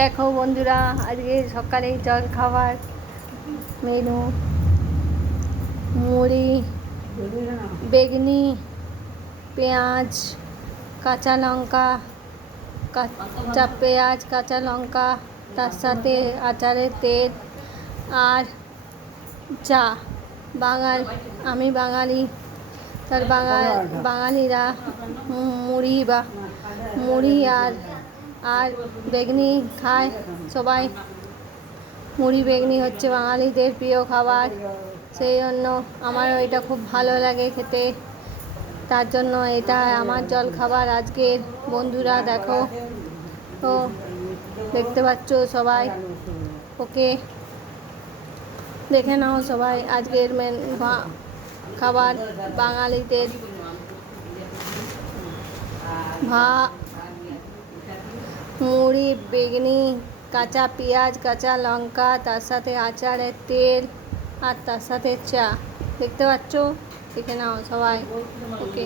দেখো বন্ধুরা, আজকে সকালে জল খাবার মেনু মুড়ি, বেগনি, পেঁয়াজ, কাঁচা লঙ্কা, কাঁচা পেঁয়াজ, কাঁচা লঙ্কা, তার সাথে আচারের তেল আর চা। আমি বাঙালি, তার বাঙালিরা মুড়ি আর বেগনি খায় সবাই। মুড়ি বেগনি হচ্ছে বাঙালিদের প্রিয় খাবার, সেই জন্য আমারও এটা খুব ভালো লাগে খেতে। তার জন্য এটা আমার জল খাবার আজকের। বন্ধুরা দেখো, তো দেখতে পাচ্ছ সবাই, ওকে দেখে নাও সবাই আজকের খাবার বাঙালিদের। মুড়ি, বেগনি, কাঁচা পেঁয়াজ, কাঁচা লঙ্কা, তার সাথে আচারের তেল আর তার সাথে চা। দেখতে পাচ্ছ, দেখে নাও সবাই, ওকে।